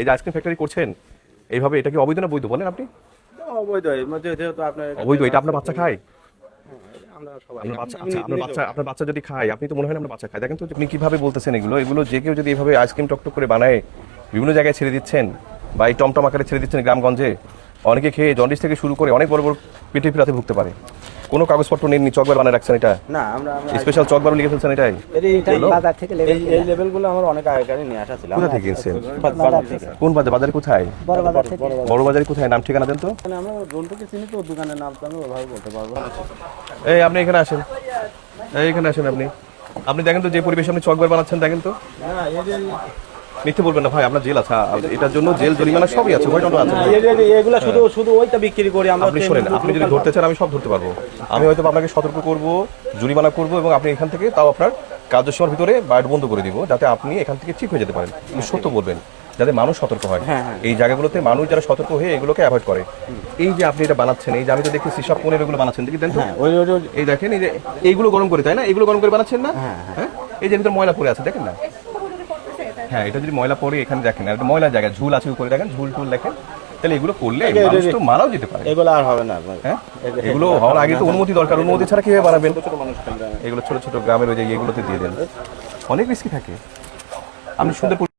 এই যে ice cream factory করছেন এইভাবে, এটা কি অবৈধ না বৈধ বলেন আপনি? অবৈধ, এর মধ্যে যেহেতু আপনার অবৈধ। এটা আপনার বাচ্চা খায়? আমরা সবাই আপনার বাচ্চা, আচ্ছা আপনার বাচ্চা যদি খায়, আপনি তো মনে হয় না আপনার বাচ্চা খায়। দেখেন তো আপনি কিভাবে বলতেছেন এগুলো যে কেউ যদি এইভাবে আইসক্রিম টকটক করে বানায় বিভিন্ন জায়গায় ছেড়ে দিচ্ছেন বা এই টমটম আকারে ছেড়ে দিচ্ছেন গ্রামগঞ্জে, অনেকে খেয়ে জন্ডিস থেকে শুরু করে অনেক বড় বড় পেটে পিলাতে ভুগতে পারে। কোনো কাগজপত্র নেননি, চকবার বানিয়ে রাখছেন এটা? না, আমরা স্পেশাল চকবার লিখে ফেলছেন এটাই? বাজার থেকে এই লেভেলগুলো আমার অনেক আগেকারই নিয়ে আসা ছিল। কোথা থেকে কিনছেন? বাজার থেকে, কোন বাজার? বাজারে কোথায়? বড় বাজার থেকে। বড় বাজারে কোথায়? নাম ঠিকানা দেন তো। মানে আমরা জন্তুকে চিনি তো, দোকানের নাম তো আমি ওভাবে বলতে পারবো না। এই আপনি এখানে আসেন, এখানে আসেন। আপনি দেখেন তো যে পরিবেশে আপনি চকবার বানাচ্ছেন, দেখেন তো। না, এই যে মিথ্যে বলবেন না ভাই, আপনার জেল আছে, এটার জন্য জেল জরিমানা সবই আছে, ওইটা আছে। এগুলা শুধু ওইটা বিক্রি করি আমরা। আপনি শোনেন, আপনি যদি ধরতে চান আমি সব ধরতে পারবো। আমি হয়তো আপনাকে সতর্ক করব, জরিমানা করব, এবং আপনি এখান থেকে তাও আপনার কার্যসীমার ভিতরে বাইট বন্ধ করে দিব, যাতে আপনি এখান থেকে ঠিক হয়ে যেতে পারেন। কিন্তু সত্য বলবেন, যাতে মানুষ সতর্ক হয়। এই জায়গাগুলোতে মানুষ যারা সতর্ক হয়ে এগুলোকে অ্যাভয়েড করে। এই যে আপনি এটা বানাচ্ছেন, এই যে আমি তো দেখতেছি সব পনির এগুলো বানাচ্ছেন, দেখি দেন তো। এই দেখেন, এই যে এইগুলো গরম করে, তাই না? এগুলো গরম করে বানাচ্ছেন না? হ্যাঁ, এই যে ভিতরে ময়লা পড়ে আছে, দেখেন না? হ্যাঁ, এটা যদি ময়লা পড়ে, এখানে দেখেন একটা ময়লা জায়গা, ঝুল আছে উপরে, দেখেন ঝুল টুল দেখেন। তাহলে এগুলো করলে মানুষ তো মারাও যেতে পারে। এগুলো আর হবে না। হ্যাঁ, এগুলো হওয়ার আগে তো অনুমতি দরকার। অনুমতি ছাড়া কিভাবে বানাবেন? এগুলো ছোট ছোট গ্রামের ওই যে এগুলোতে দিয়ে দেন, অনেক রিস্কি থাকে। আপনি সুন্দর